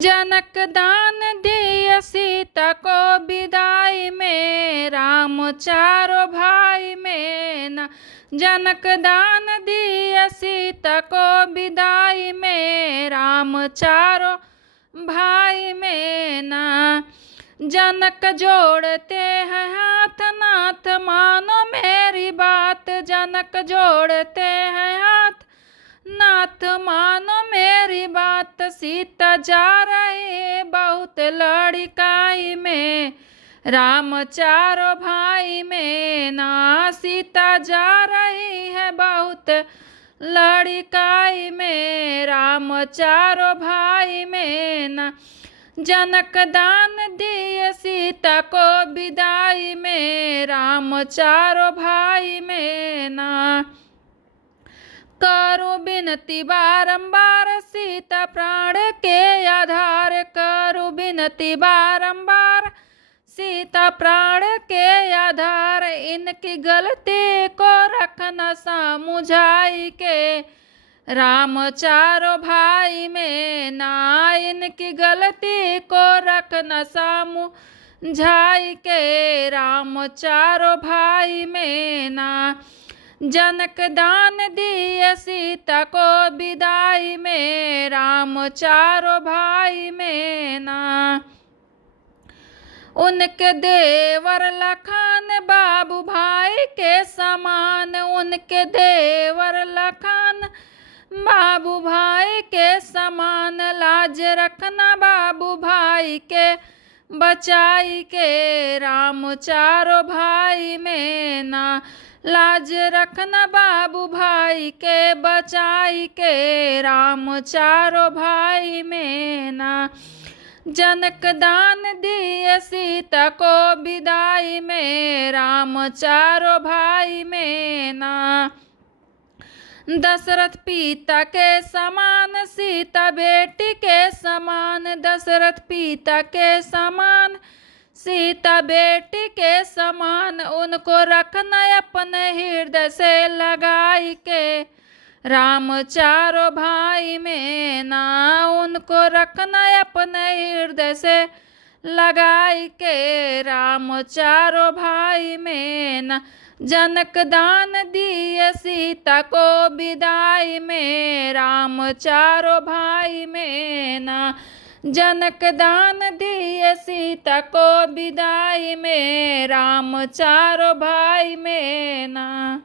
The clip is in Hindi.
जनक दान दिए सीता को विदाई में, राम चारों भाई में ना। जनक दान दिए सीता को विदाई में, राम चारों भाई में ना। जनक जोड़ते हैं हाथ, नाथ मानो मेरी बात। जनक जोड़ते हैं हाथ, नाथ मानो मेरी बात। सीता जा रही बहुत लड़काई में, राम चारों भाई में ना। सीता जा रही है बहुत लड़काई में, राम चारों भाई में ना। जनक दान दिए सीता को विदाई में, राम चारों भाई में ना। करो विनती बारंबार सीता प्राण के आधार। करो विनती बारंबार सीता प्राण के आधार। इनकी गलती को रखना समझाई के, राम चारों भाई में ना। इनकी गलती को रखना समझाई के, राम चारों भाई में ना। जनक दान दिए सीता को विदाई में, राम चारों भाई में ना। उनके देवर लखन बाबू भाई के समान। उनके देवर लखन बाबू भाई के समान। लाज रखना बाबू भाई के बचाई के, राम चारों भाई में ना। लाज रखना बाबू भाई के बचाई के, राम चारों भाई में ना। जनक दान दिए सीता को विदाई में, राम चारों भाई में ना। दशरथ पिता के समान, सीता बेटी के समान। दशरथ पिता के समान, सीता बेटी के समान। उनको रखना अपने हृदय से लगाई के, राम चारों भाई में ना। उनको रखना अपने हृदय से लगाई के, राम चारों भाई में ना। जनक दान दिए सीता को विदाई में, राम चारों भाई में ना। जनक दान दिए सीता को विदाई में, राम चारों भाई में ना।